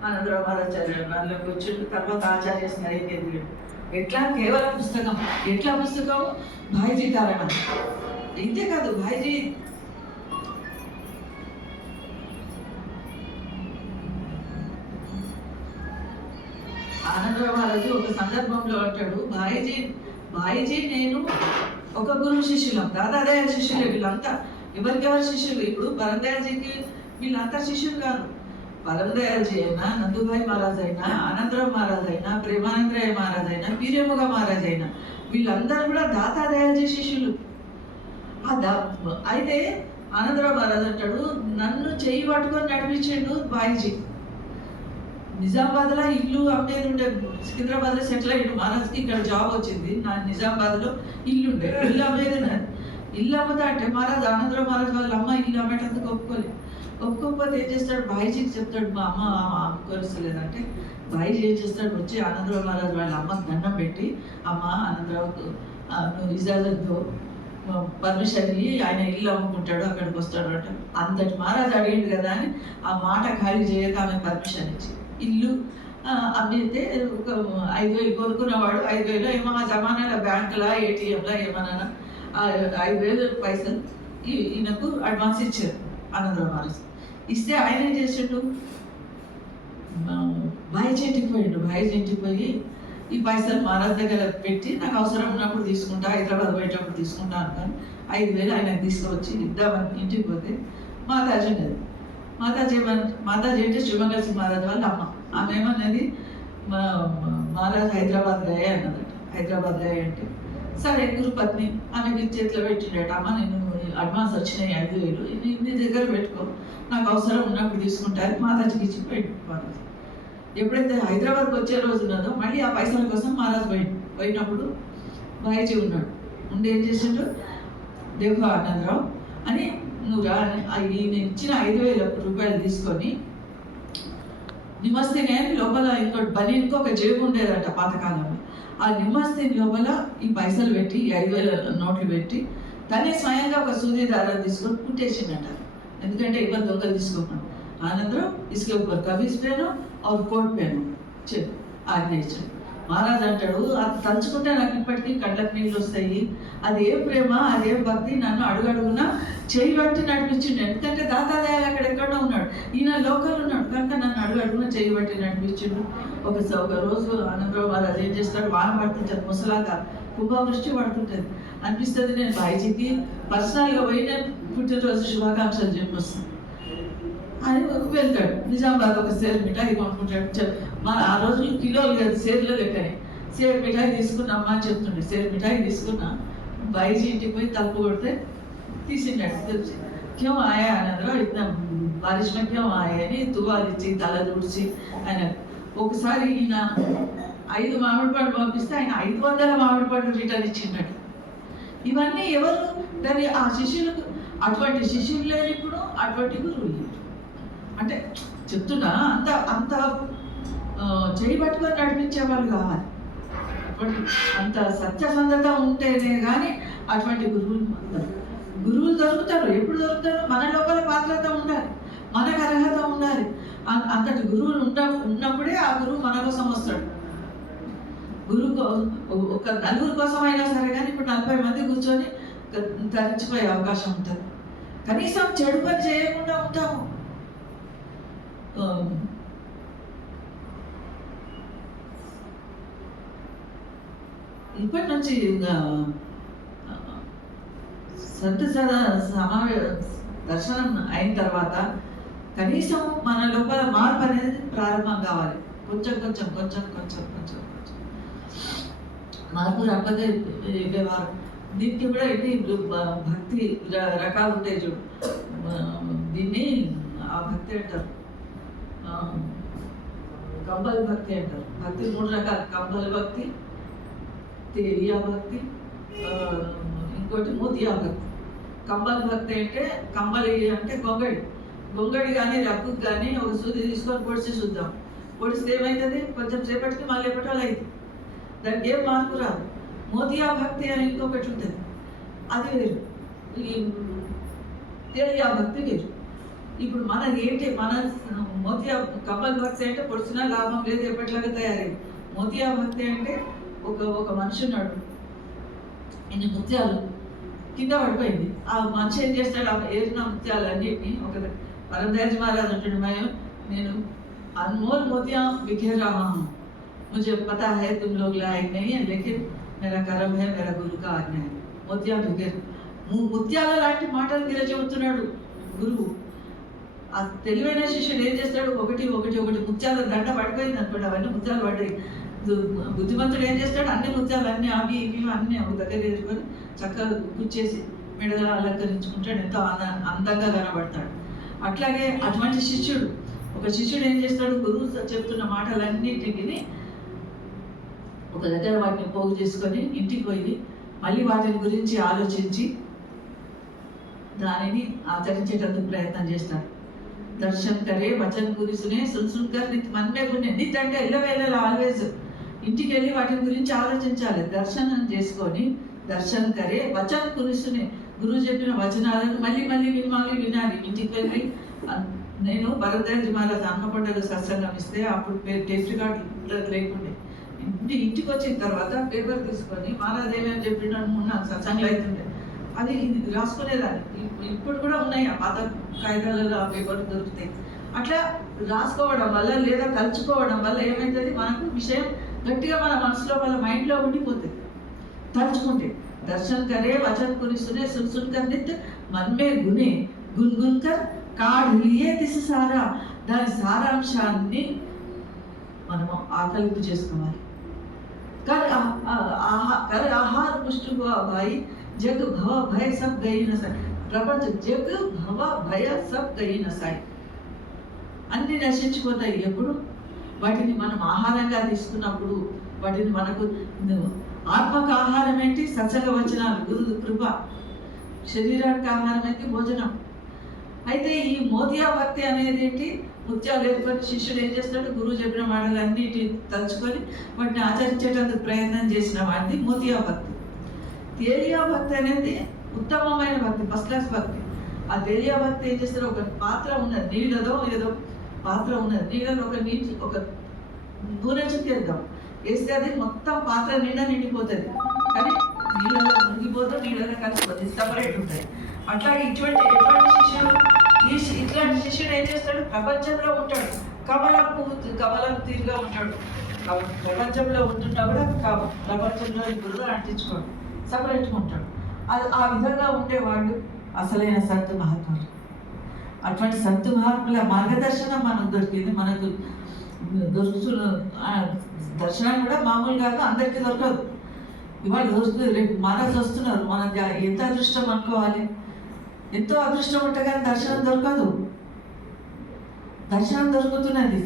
ఆనందరావు మహారాజాచార్యులకి వచ్చిండు. తర్వాత ఆచార్య స్మరించేది ఎట్లా? కేవలం పుస్తకం. ఎట్లా పుస్తకం? బాయిజీ కారణం. ఇంతే కాదు, బాయిజీ ఆనందరావు మహారాజు ఒక సందర్భంలో అంటాడు, బాయిజీ నేను ఒక గురువు శిష్యులం, దాదాదయాల శిష్యులే వీళ్ళంతా. ఎవరికెవరు శిష్యులు? ఇప్పుడు పరందయాల్జీకి వీళ్ళంతా శిష్యులు కాదు. పరందయాల్జీ అయినా, నందుభాయ్ మహారాజ్ అయినా, ఆనందరావు మహారాజ్ అయినా, ప్రేమానందరాయ మహారాజ్ అయినా, పీరేముగ మహారాజ్ అయినా, వీళ్ళందరూ కూడా దాతాదయాల్జీ శిష్యులు. అయితే ఆనందరావు మహారాజ్ అంటాడు, నన్ను చెయ్యి పట్టుకొని నడిపించిండు బాయిజీ. నిజామాబాద్లో ఇల్లు అమ్మేది ఉండే, సికింద్రాబాద్లో సెటిల్ అయ్యిండు మహారాజ్కి. ఇక్కడ జాబ్ వచ్చింది, నా నిజామాబాద్లో ఇల్లు ఉండే, ఇల్లు అమ్మేది ఉన్నది. ఇల్లు అమ్ముతా అంటే మహారాజ్ ఆనందరావు మహారాజ్ వాళ్ళ అమ్మ ఇల్లు అమ్మేటందుకు ఒప్పుకోకపోతే ఏం చేస్తాడు? బాయిజీకి చెప్తాడు, మా అమ్మ అమ్ముకోలేదంటే బాయిజీ ఏం చేస్తాడు? వచ్చి ఆనందరావు మహారాజ్ వాళ్ళ అమ్మకి దండం పెట్టి, అమ్మ ఆనందరావుకు నువ్వు ఇజాజత్తో పర్మిషన్ ఇయ్యి, ఆయన ఇల్లు అమ్ముకుంటాడు, అక్కడికి వస్తాడు అంటే. అంతటి మహారాజ్ అడిగిండు కదా అని ఆ మాట ఖాళీ చేయక ఆమె పర్మిషన్ ఇచ్చి ఇల్లు అమ్మితే ఒక 5,000 కొనుక్కున్నవాడు 5,000 ఏమో ఆ జమానాలో బ్యాంకులా ఏటీఎంలా ఏమన్నా 5,000 పైసలు ఈయనకు అడ్వాన్స్ ఇచ్చారు ఆనందరావు మహారాజ్. ఇస్తే ఆయన ఏం చేసిండు, భాయిజీ ఇంటికి పోయిండు. భాయిజీ ఇంటికి పోయి ఈ పైసలు మహారాజ్ దగ్గర పెట్టి నాకు అవసరం ఉన్నప్పుడు తీసుకుంటా, హైదరాబాద్ పోయేటప్పుడు తీసుకుంటా అనుకొని 5,000 ఆయనకు తీసుకువచ్చి ఇద్దామని ఇంటికి పోతే మాతాజీ ఉన్నది. మాతాజీ అంటే శుభంగల్ సింగ్ మహారాజ్ వాళ్ళ అమ్మ. ఆమె ఏమన్నది, మహారాజ్ హైదరాబాద్ గాయ అన్నదట. హైదరాబాద్ గాయ అంటే సరే గురుపత్ని ఆమెకి చేతిలో పెట్టిండట. అమ్మ నేను అడ్వాన్స్ వచ్చినాయి 5,000 నీ దగ్గర పెట్టుకో, నాకు అవసరం ఉన్నప్పుడు తీసుకుంటాను మాతాజీకి ఇచ్చి మహారాజ్. ఎప్పుడైతే హైదరాబాద్కి వచ్చే రోజు ఉన్నదో మళ్ళీ ఆ పైసల కోసం మహారాజ్ పోయినప్పుడు భాయిజీ ఉన్నాడు. ఉండి ఏం చేసిండు, దేవా ఆనందరావు అని నువ్వు రా, ఈయన ఇచ్చిన 5,000 రూపాయలు తీసుకొని నిమస్తేనే అని లోపల ఇంకొక జేబు ఉండేదంట పాతకాలంలో. ఆ నిమస్తేని లోపల ఈ పైసలు పెట్టి 5,000 నోట్లు పెట్టి తనే స్వయంగా ఒక సూది దారం తీసుకొని కుట్టేసిండట. ఎందుకంటే ఇబ్బంది దొంగలు తీసుకోకుండా. ఆనందరావు इसके ऊपर कमीज पहनो और कोट पहनो चलो आगे चलो. మహారాజ్ అంటాడు, అది తలుచుకుంటే నాకు ఇప్పటికీ కళ్ళకు నీళ్ళు వస్తాయి. అదేం ప్రేమ, అదేం భక్తి, నన్ను అడుగడుగునా చేయి పట్టి నడిపించిండు. ఎందుకంటే దాతాదయాలు అక్కడెక్కడో ఉన్నాడు, ఈయన లోకల్ ఉన్నాడు కనుక నన్ను అడుగడుగునా చేయి పట్టి నడిపించిండు. ఒక రోజు ఆనందరావు మహారాజ్ ఏం చేస్తాడు, వాన పడుతుంటుంది, ముసలాగా కుంభవృష్టి పడుతుంటుంది. అనిపిస్తుంది నేను భాయిజీకి పర్సనల్గా పోయి నేను పుట్టినరోజు శుభాకాంక్షలు చెప్పొస్తాను అని వెళ్తాడు. నిజామాబాద్ ఒక సేర్ మిఠాయి కొనుక్కుంటాడు. మన ఆ రోజు కిలోలు కదా, సేర్లో లెక్కనే. సేర్ మిఠాయి తీసుకున్నామ్మా అని చెప్తుండే. సేర్ మిఠాయి తీసుకున్నా. భాయిజీ ఇంటికి పోయి తలుపు కొడితే తీసిండాడు. తెలిసి క్यों आया ఆనందరావు, ఇట్లా బారిష్ में क्यों आए అని తువాలు ఇచ్చి తల తుడిచి ఆయన ఒకసారి ఈయన 5 మామిడి పండు పంపిస్తే ఆయన 500 మామిడి పండు రిటర్న్ ఇచ్చిండట. ఇవన్నీ ఎవరు దాని ఆ శిష్యులకు, అటువంటి శిష్యులు లేరు ఇప్పుడు, అటువంటి గురువులు లేరు. అంటే చెప్తున్నా, అంత చేయి పట్టుకొని నడిపించే వాళ్ళు కావాలి. అటువంటి అంత సత్యసంధత ఉంటేనే కానీ అటువంటి గురువులు దొరుకుతారు. ఎప్పుడు దొరుకుతారు, మన లోపల పాత్రత ఉండాలి, మనకు అర్హత ఉండాలి. అంతటి గురువులు ఉన్నప్పుడే ఆ గురువు మన కోసం వస్తాడు. గురువు ఒక 4 కోసం అయినా సరే, కానీ ఇప్పుడు 40 మంది కూర్చొని తరించిపోయే అవకాశం ఉంటుంది. కనీసం చెడు పని చేయకుండా ఉంటాము. ఇప్పటి నుంచి దర్శనం అయిన తర్వాత కనీసం మన లోపల మార్పు అనేది ప్రారంభం కావాలి. కొంచెం కొంచెం కొంచెం కొంచెం కొంచెం కొంచెం మార్పు రాకపోతే వ్యవహారం. దీనికి కూడా ఇది భక్తి రకాలు ఉంటాయి చూడు. దీన్ని ఆ భక్తి అంటారు, కంబల్ భక్తి అంటారు. భక్తి 3 రకాలు. కంబల్ భక్తి, తేలియా భక్తి, ఇంకోటి మోతియా భక్తి. కంబల్ భక్తి అంటే, కంబలి అంటే గొంగడి కానీ రప్పుకు కానీ ఒక సూది తీసుకొని పొడిచి చూద్దాం. పొడిస్తే ఏమవుతుంది, కొంచెం సేపటికి మళ్ళీ ఎప్పటి అవుతుంది, దానికి ఏం మార్పు రాదు. మోతియా భక్తి అని ఇంకొకటి ఉంటుంది, అది వేరు. ఈ తేలియా భక్తి వేరు. ఇప్పుడు మనది ఏంటి, మన మోతియా కంబల్ భక్తి అంటే పొడిచినా లాభం లేదు, ఎప్పటిలాగా తయారైంది. మోతియా భక్తి అంటే ఒక మనిషి ఉన్నాడు, ఇన్ని ముత్యాలు కింద పడిపోయింది. ఆ మనిషి ఏం చేస్తాడు, ఆ ఏరిన ముత్యాలు అన్నింటినీ ఒక परमदास महाराज अंटाడు, నేను अनमोल मोतियां बिखेर रहा हूँ, मुझे पता है तुम लोग लायक नहीं है, लेकिन मेरा कर्म है, मेरा गुरु का आज्ञा है. मोतिया बिखेर ముత్యాల లాంటి మాటలు మీరు చెబుతున్నాడు గురువు. ఆ తెలివైన శిష్యుడు ఏం చేస్తాడు, ఒకటి ముత్యాల దండ పడిపోయింది అనుకోండి, అవన్నీ ముత్యాలు పడ్డాయి. బుద్ధిమంతుడు ఏం చేస్తాడు, అన్ని ముత్యాలు అన్నీ అవి ఇవి అన్నీ ఒక దగ్గర వేసుకొని చక్కగా గుచ్చేసి మెడగా అలంకరించుకుంటాడు, ఎంతో అందంగా కనబడతాడు. అట్లాగే అటువంటి శిష్యుడు, ఒక శిష్యుడు ఏం చేస్తాడు, గురువు చెప్తున్న మాటలన్నిటిని ఒక దగ్గర వాటిని పోగు చేసుకొని ఇంటికి పోయి మళ్ళీ వాటిని గురించి ఆలోచించి దానిని ఆచరించేటందుకు ప్రయత్నం చేస్తాడు. దర్శన్ కరే వచన్ గురి సునే సున్కర్ నిత్ మన్మే గునే. నిత్ అంటే ఎల్లవేళలా ఆల్వేజ్ ఇంటికి వెళ్ళి వాటి గురించి ఆలోచించాలి. దర్శనం చేసుకొని దర్శన్ కరే వచన్ గురి సునే, గురువు చెప్పిన వచనాలను మళ్ళీ వినాలి. ఇంటికి వెళ్ళి నేను భరద్వాజ్ మహారాజ్ హన్మకొండలో సత్సంగం ఇస్తే అప్పుడు టేప్ రికార్డు లేకుండే. ఇంటికి వచ్చిన తర్వాత పేపర్ తీసుకొని మహారాజ్ ఏమేమి చెప్పిండు నాకు సత్సంగం అవుతుండే అది రాసుకునేదాన్ని. ఇప్పుడు కూడా ఉన్నాయి ఆ పాత కాగితాలలో ఆ పేపర్లు దొరుకుతాయి. అట్లా రాసుకోవడం వల్ల లేదా తలుచుకోవడం వల్ల ఏమవుతుంది, మనకు విషయం గట్టిగా మన మనసులో వాళ్ళ మైండ్లో ఉండిపోతుంది. తలుచుకుంటే దర్శన్ కరే వచన్ కుని సునే సున్ సున్ కర్ నిత్ మన్మే గునే గున్ కర్ కాఢలియే సారా, దాని సారాంశాన్ని మనము ఆకలింపు చేసుకోవాలి. కర్ ఆహార పుష్టి భాయి జగ్ భవ భయ సబ్ గయి నసాయి, ప్రపంచ జగ్ భవ భయ సబ్ గయి నసాయి, అన్ని నశించిపోతాయి ఎప్పుడు వాటిని మనం ఆహారంగా తీసుకున్నప్పుడు. వాటిని మనకు ఆత్మకు ఆహారం ఏంటి, సత్సంగ వచనాలు, గురు కృప. శరీరానికి ఆహారం ఏంటి, భోజనం. అయితే ఈ మోతియా భక్తి అనేది ఏంటి, ముత్యాలు ఏర్పడి శిష్యుడు ఏం చేస్తాడు, గురువు చెప్పిన మాటలన్నిటి తలుచుకొని వాటిని ఆచరించేటందుకు ప్రయత్నం చేసిన వాటిని మోతియా భక్తి. తేలియా భక్తి అనేది ఉత్తమమైన భక్తి, ఫస్ట్ క్లాస్ భక్తి. ఆ తేలియా భక్తి ఏం చేస్తారు, ఒక పాత్ర ఉన్నది, నీళ్ళదో ఏదో పాత్ర ఉన్నది, నీళ్ళలో ఒక నూనె చుక్కేద్దాం, వేస్తే అది మొత్తం పాత్ర నిండా నిండిపోతుంది, కానీ నీళ్ళలో మునిగిపోతూ నీళ్ళలో కలిసిపోతుంది, సపరేట్ ఉంటాయి. అట్లాగే ఎటువంటి శిష్యుడు, ఇట్లాంటి శిష్యుడు ఏం చేస్తాడు, ప్రపంచంలో ఉంటాడు, కమలం తీరుగా ఉంటాడు. ప్రపంచంలో ఉంటున్నా కూడా ప్రపంచంలో గురువు అంటించుకోడు, సపరేట్గా ఉంటాడు. ఆ విధంగా ఉండేవాళ్ళు అసలైన సంతు మహాత్ములు. అటువంటి సంతు మహాత్ముల మార్గదర్శనం మనకు దొరికింది. మనకు దొరుకుతున్న దర్శనం కూడా మామూలుగా అందరికీ దొరకదు. ఇవాళ దొరుకుతుంది, రేపు మహారాజు వస్తున్నారు, మన ఎంత అదృష్టం అనుకోవాలి. ఎంతో అదృష్టం ఉంటే కానీ దర్శనం దొరకదు. దర్శనం దొరుకుతున్నది,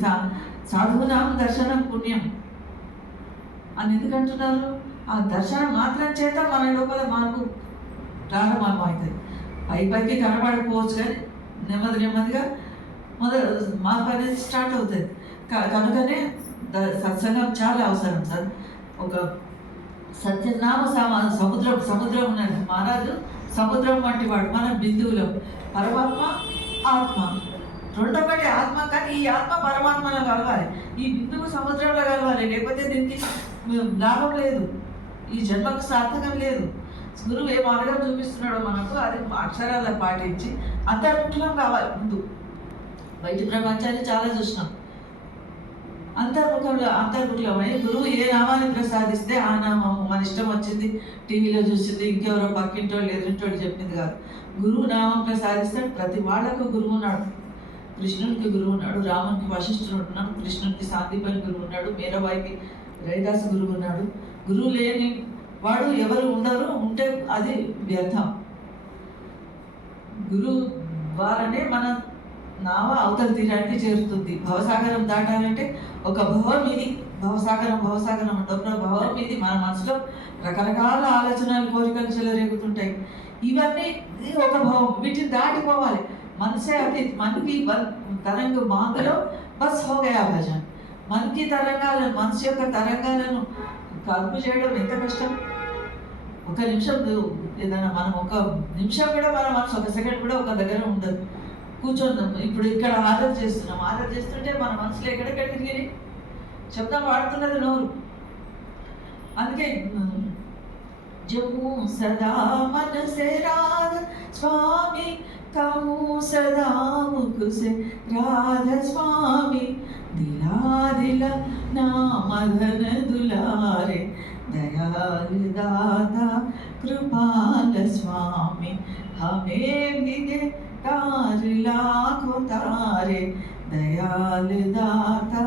సాధువునాం దర్శనం పుణ్యం అని ఎందుకంటున్నారు. ఆ దర్శనం మాత్రం చేత మన లోపల మార్పు ప్రారంభం అవుతుంది. పైకి కనబడకపోవచ్చు కానీ నెమ్మదిగా మార్పు అనేది స్టార్ట్ అవుతుంది. కనుకనే సత్సంగం చాలా అవసరం సార్. ఒక సత్యనామ సముద్రం ఉన్నది. మహారాజు సముద్రం వంటి వాడు, మన బిందువులో పరమాత్మ ఆత్మ రెండొకటి ఆత్మ. కానీ ఈ ఆత్మ పరమాత్మలో కలవాలి, ఈ బిందువు సముద్రంలో కలవాలి, లేకపోతే దీనికి లాభం లేదు, ఈ జన్మకు సార్థకం లేదు. గురువు ఏ మార్గం చూపిస్తున్నాడో మనకు అది అక్షరాలను పాటించి అంతర్ముఖం కావాలి. ముందు బయట ప్రపంచాన్ని చాలా చూసినాం, అంతర్ముఖమై గురువు ఏ నామాన్ని ప్రసాదిస్తే ఆ నామము మన ఇష్టం వచ్చింది, టీవీలో చూసింది, ఇంకెవరో పక్కింటోళ్ళు ఎదురింటోళ్ళు చెప్పింది కాదు. గురువు నామం ప్రసాదిస్తే ప్రతి వాళ్ళకు గురువు ఉన్నాడు. కృష్ణుడికి గురువు ఉన్నాడు, రామునికి వశిష్ఠుడు ఉన్నాడు, కృష్ణుడికి సాందీపని గురువు ఉన్నాడు, మీరాబాయికి రైదాస్ గురువు ఉన్నాడు. గురువు లేని వాడు ఎవరు ఉండరు, ఉంటే అది వ్యర్థం. గురువు ద్వారానే మన నావ అవతల తీరానికి చేరుతుంది. భవసాగరం దాటాలంటే ఒక భవం ఇది, భవసాగరం అంటే భవం ఇది. మన మనసులో రకరకాల ఆలోచనలు, కోరికలు చెలరేగుతుంటాయి. ఇవన్నీ ఒక భవం, వీటిని దాటిపోవాలి. మనసే అతి మనకి తరంగ మాంగలో బస్ హోగయా భజన్. మనకి తరంగాలను, మనసు యొక్క తరంగాలను కలుపు చేయడం ఎంత కష్టం. ఒక నిమిషం ఏదైనా మనం ఒక నిమిషం కూడా మన మనసు, ఒక సెకండ్ కూడా ఒక దగ్గర ఉండదు. కూర్చుందాం, ఇప్పుడు ఇక్కడ ఆర్డర్ చేస్తుంటే మన మనసులో ఎక్కడెక్కడ తిరిగి శబ్దం వాడుతున్నది నోరు. అందుకే జము సదా మనసే రాధ స్వామి, కము సదా ముకుసే రాధ స్వామి, దిలా నా మదన దులారే, దయాలు దాతా కృపాల స్వామి, హమే విదే తారు లాఖో తారే, దయాలు దాతా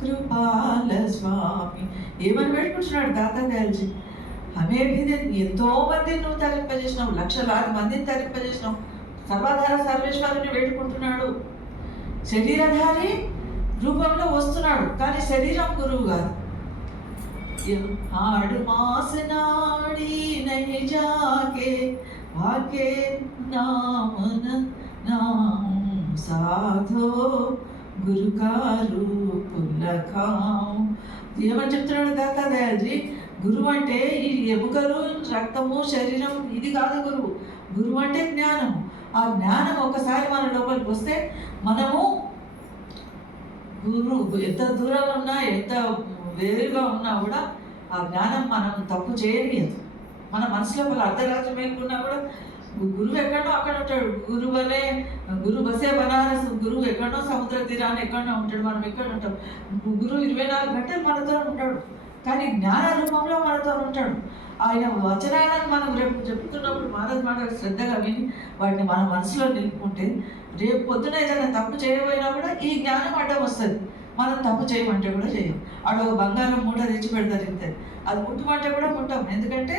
కృపాల స్వామి. ఏమని పెట్టుకుంటున్నాడు దాతా దయాల్జీ, హమే విదే. ఎంతో మందిని నువ్వు తరింపజేసినావు, లక్షలాది మందిని తరింపజేసినావు. సర్వాధార సర్వేశ్వరుని వేడుకుంటున్నాడు. శరీరధారి రూపంలో వస్తున్నాడు, కానీ శరీరం గురువు కాదు. हाड़ मास नाड़ी नहीं जाके वाके नाम नाम साधो गुरु का रूप लखाऊं. ఏమని చెప్తున్నాడు దాతా దయాల్జీ, గురువు అంటే ఈ ఎముకలు, రక్తము, శరీరం ఇది కాదు గురువు. గురువు అంటే జ్ఞానము. ఆ జ్ఞానం ఒకసారి మన లోపలికి వస్తే మనము ఎంత దూరంలో ఉన్నా ఎంత వేరుగా ఉన్నా కూడా ఆ జ్ఞానం మనం తప్పు చేయలేదు. మన మనసులో వాళ్ళ అర్ధరాత్రి మేలుకున్నా కూడా గురువు ఎక్కడో అక్కడ ఉంటాడు. గురువు బసే బనారస్. గురువు ఎక్కడో సముద్ర తీరాన్ని ఎక్కడో ఉంటాడు, మనం ఎక్కడ ఉంటాం. గురువు 24 గంటలు మనతో ఉంటాడు, కానీ జ్ఞాన రూపంలో మనతో ఉంటాడు. ఆయన వచనాలను మనం రేపు చెప్తున్నప్పుడు మాట శ్రద్ధగా విని వాటిని మన మనసులో నిలుపుకుంటే రేపు పొద్దున ఏదైనా తప్పు చేయబోయినా కూడా ఈ జ్ఞానం అడ్డం వస్తుంది. మనం తప్పు చేయమంటే కూడా చేయం. ఒక బంగారం మూట తెచ్చి పెడతారు ఇంతే, అది ముట్టమంటే కూడా ముట్టాం. ఎందుకంటే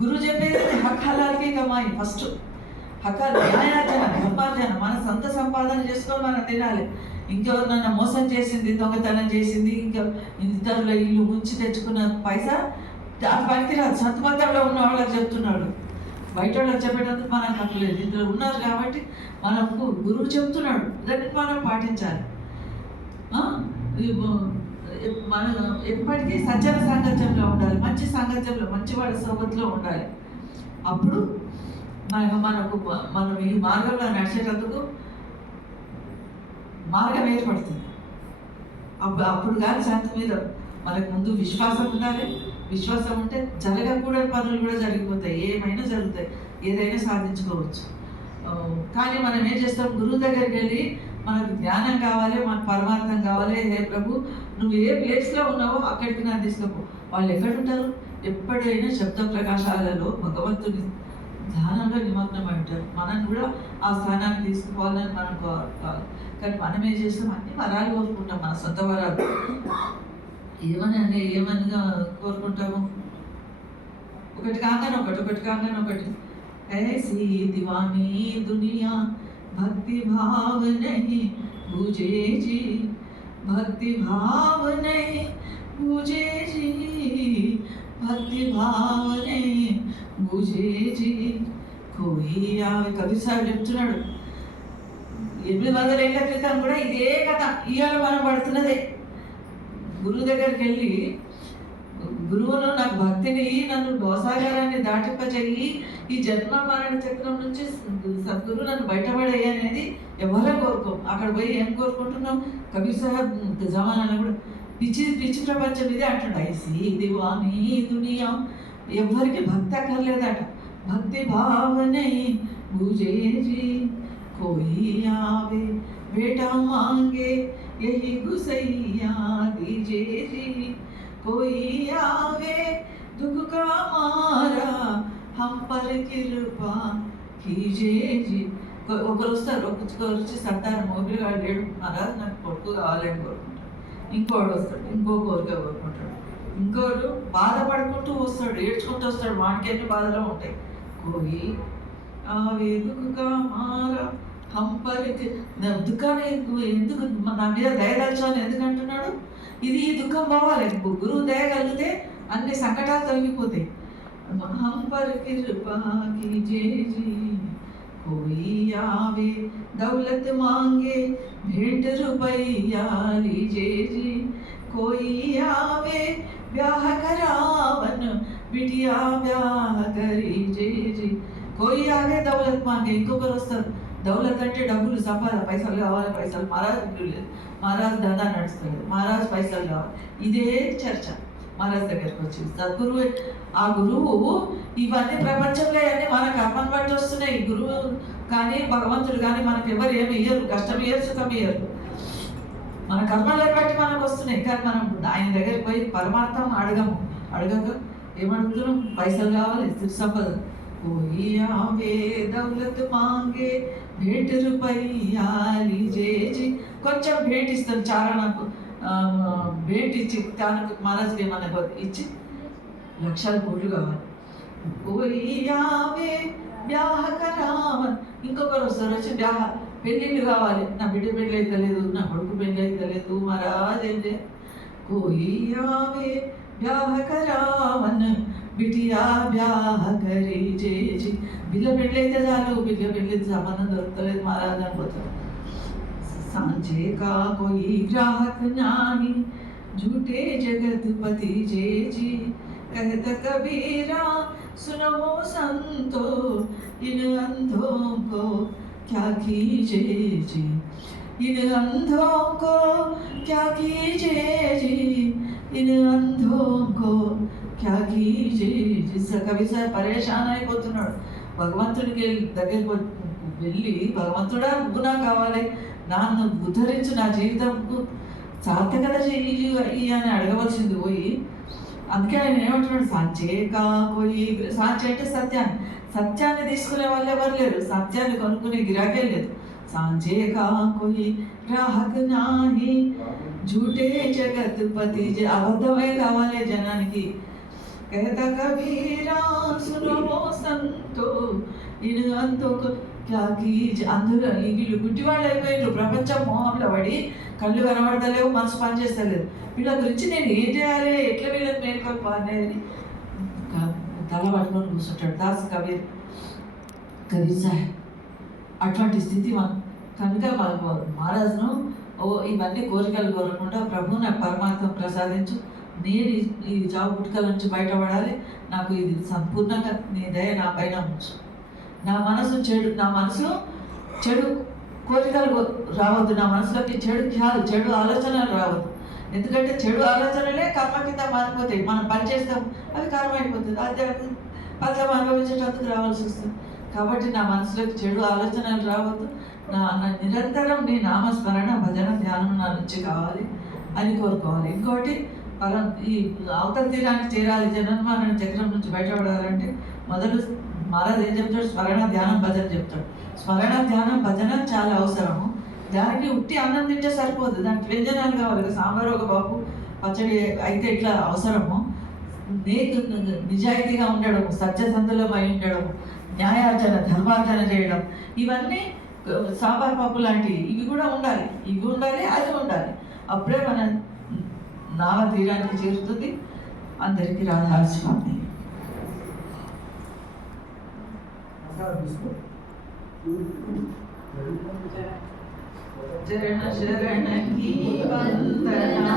గురువు చెప్పేది హక్ హలాల్కి కమాయి. ఫస్ట్ హకాలు న్యాయార్జన, ధర్మార్జన, మన సొంత సంపాదన చేసుకొని మనం తినాలి. ఇంకెవరినైనా మోసం చేసింది, దొంగతనం చేసింది, ఇంకా ఇతరుల ఇల్లు ముంచి తెచ్చుకున్న పైసా దాని పనికిరాదు. సత్మతంలో ఉన్న వాళ్ళకి చెప్తున్నాడు, బయట వాళ్ళకి చెప్పేటందుకు మనకు హక్కు లేదు. ఇందులో ఉన్నారు కాబట్టి మనకు గురువు చెప్తున్నాడు, దాన్ని మనం పాటించాలి. మన ఎప్పటికీ సజ్జన సాంగత్యంలో ఉండాలి, మంచి సాంగత్యంలో, మంచి వాళ్ళ సోబత్లో ఉండాలి. అప్పుడు మనం ఈ మార్గంలో నడిచేటందుకు మార్గం ఏర్పడుతుంది. అప్పుడు కానీ శాంతి మీద మనకు ముందు విశ్వాసం ఉండాలి. విశ్వాసం ఉంటే జరగకూడని పనులు కూడా జరిగిపోతాయి, ఏమైనా జరుగుతాయి, ఏదైనా సాధించుకోవచ్చు. కానీ మనం ఏం చేస్తాం, గురువు దగ్గరికి వెళ్ళి మనకు జ్ఞానం కావాలి, మనకు పరమార్థం కావాలి, హే ప్రభు నువ్వు ఏ ప్లేస్లో ఉన్నావో అక్కడికి నన్ను తీసుకుపో. వాళ్ళు ఎక్కడుంటారు? ఎప్పుడైనా శబ్ద ప్రకాశాలలో భగవంతుని ధ్యానంలో నిమగ్నమై ఉంటారు. మనం కూడా ఆ స్థానాన్ని తీసుకుపోవాలని మనం కోరుకోవాలి. కానీ మనం ఏం చేస్తాం, అన్ని వరాలు కోరుకుంటాం, మన సొంత వరాలు. ఏమనగా కోరుకుంటాము, ఒకటి కాగానే ఒకటి. ऐसी दीवानी दुनिया भक्ति भाव नहीं बूझे जी, भक्ति भाव नहीं बूझे जी, भक्ति भाव नहीं बूझे जी. कोई आवे. కబీర్ సాహెబ్ చెప్తున్నాడు, 800 ఏళ్ల క్రితం కూడా ఇదే కథ ఇవాళ మనం పడుతున్నదే. గురువు దగ్గరికి వెళ్ళి, గురువును నాకు భక్తిని, నన్ను దోసాగారాన్ని దాటింపజేయి, ఈ జన్మ మరణ చక్రం నుంచి సద్గురు నన్ను బయటపడేయి అనేది ఎవరో కోరుకోం. అక్కడ పోయి ఏం కోరుకుంటున్నాం? కబీర్ సాహెబ్ జమానాలో కూడా పిచ్చి ప్రపంచం ఇదే అంటాడు. ఐసి దివానీ దునియా. ఎవరికి భక్తి అక్కర్లేదట. భక్తి భావనే బూజేజీ కోయి ఆవే బేటా మాంగే యహి గుసైయా దీజేజీ, कोई आवे दुख का मारा हम पर कृपा कीजिए जी. ఒకరు వస్తారు, ఒకరు వచ్చి సంతానం మోగిగా లేడు, మహారాజ్ నాకు కొడుకు కావాలని కోరుకుంటాడు. ఇంకోడు వస్తాడు, ఇంకో కోరిక కోరుకుంటాడు. ఇంకోడు బాధపడుకుంటూ వస్తాడు, ఏడ్చుకుంటూ వస్తాడు, వాడికి ఎన్ని బాధలు ఉంటాయి. కోయి ఆవే దుఃఖ మారా హం పర్, దుఃఖాన్ని ఎందుకు నా మీద దయదల్చాలని ఎందుకు అంటున్నాడు? ఇది ఈ దుఃఖం పోవాలి. గురువు దయ కలిగితే అన్ని సంకటాలు తొలగిపోతాయి. हम पर कृपा कीजिए जी, कोई आवे दौलत मांगे भेंट रुपया लीजिए जी, कोई आवे ब्याह करावन बिटिया ब्याह करीजिए जी. कोई आवे दौलत मांगे. ఇంకొకరు వస్తారు, దౌలత్ అంటే డబ్బులు, సంపాదన, పైసలు కావాలి, పైసలు. మహారాజ్ దందా నడుస్తుంది, మహారాజ్ పైసలు కావాలి. ఇదే చర్చ మహారాజ్ దగ్గరికి వచ్చింది. సద్గురువు, ఆ గురువు ఇవన్నీ ప్రపంచంలో అన్నీ మన కర్మను బట్టి వస్తున్నాయి. గురువు కానీ భగవంతుడు కానీ మనకు ఎవరు ఏమి ఇయ్యరు, కష్టం ఇయ్యరు, సుఖం ఇయ్యరు, మన కర్మలను బట్టి మనకు వస్తున్నాయి. కానీ మనం ఆయన దగ్గరికి పోయి పరమార్థం అడగక ఏమడుగుతున్నాం? పైసలు కావాలి, స్థితి సంపద. कोई आवे दौलत मांगे भेंट रुपया लीजिए जी. కొంచెం भेंट ఇస్తారు, చాలా నాకు भेंट ఇచ్చి తనకు మహారాజుకి ఏమన్నా ఇచ్చి లక్షల కోట్లు కావాలి. कोई आवे ब्याह करावन. ఇంకొకరు వస్తారు, వచ్చి పెళ్ళిళ్ళు కావాలి, నా బిడ్డ పెళ్ళి అయితే లేదు, నా కొడుకు పెళ్ళి అయితే లేదు, మహారాజ్ ఏంటి. कोई आवे ब्याह करावन బిటియా బ్యాహ కరీజే జీ. బిడ్డ పెళ్ళి అయితే చాలు, బిడ్డ పెళ్ళి సంబంధం దొరకలేదు, మహారాజ్ అనుకోతారు. सांझे का कोई ग्राहक नाही झूठे जगतपति जे जी, कहता कबीरा सुनो संतो इन अंधों को क्या कीजिए जी, इन अंधों को क्या कीजिए जी, इन अंधों को क्या कीजिए जी. కవి సార్ పరేషాన్ అయిపోతున్నాడు. భగవంతుడికి దగ్గరికి వెళ్ళి, భగవంతుడా నువ్వు నాకు కావాలి, నన్ను ఉద్ధరించు, నా జీవితంకు సార్థకత చెయ్యి అని అడగవలసింది పోయి, అందుకే ఆయన ఏమంటున్నాడు, సాంచే పోయి, సాంచే అంటే సత్యాన్ని, సత్యాన్ని తీసుకునే వాళ్ళు ఎవరు లేరు, సత్యాన్ని కొనుక్కునే గిరాకే లేదు. సాంచే పోయి గ్రాహక్ నాహి झूठे జగత్పతి, అబద్ధమే కావాలి జనానికి. कहता कबीरा सुनो संतो इन अंतों को क्या कीजिए. అందరూ వీళ్ళు గుడ్డివాళ్ళు అయిపోయారు, ప్రపంచం మోహంలో పడి కళ్ళు కనబడతలేవు, మనసు పనిచేస్తలేదు. వీళ్ళ గురించి నేను ఏం చేయాలి, ఎట్లా వీళ్ళని మేల్కొల్పాలి అని తల పట్టుకొని కూర్చుంటాడు దాస్ కబీర్ సాహెబ్. అటువంటి స్థితి కనుక మహారాజును ఇవన్నీ కోరికలు కోరకుండా ప్రభు నాకు పరమాత్మ ప్రసాదించు, నేను ఈ చావు పుట్టుకల నుంచి బయటపడాలి, నాకు ఇది సంపూర్ణంగా నీ దయ నా పైన ఉంచు. నా మనసు చెడు కోరికలు రావద్దు, నా మనసులోకి చెడు ఆలోచనలు రావద్దు. ఎందుకంటే చెడు ఆలోచనలే కర్మ కింద మారిపోతాయి. మనం పని చేస్తాం, అది కర్మ అయిపోతుంది, అది ఫలితం అనుభవించేటందుకు రావాల్సి వస్తుంది. కాబట్టి నా మనసులోకి చెడు ఆలోచనలు రావద్దు, నిరంతరం నీ నామస్మరణ భజన ధ్యానం నా నుంచి కావాలి అని కోరుకోవాలి. ఇంకోటి ఈ అవతల తీరానికి చేరాలి, జన్మమరణ చక్రం నుంచి బయటపడాలంటే మొదలు మహారాజ్ ఏం చెప్తాడు, స్మరణ ధ్యానం భజన చెప్తాడు. స్మరణ ధ్యానం భజన చాలా అవసరము. దానికి ఉట్టి అన్నం తింటే సరిపోదు, దానికి వ్యంజనాలు కావాలి. సాంబార్ ఒక బాబు పచ్చడి అయితే ఇట్లా అవసరము. నిజాయితీగా ఉండడం, సత్యసంధులమై ఉండడం, న్యాయార్జన ధర్మార్జన చేయడం, ఇవన్నీ సాంబార్ పప్పు లాంటివి. ఇవి కూడా ఉండాలి, అది ఉండాలి. అప్పుడే మన నామ తీరానికి చేరుతుంది. అందరికీ రాధాస్వామి. చరణ శరణ కీ వందనా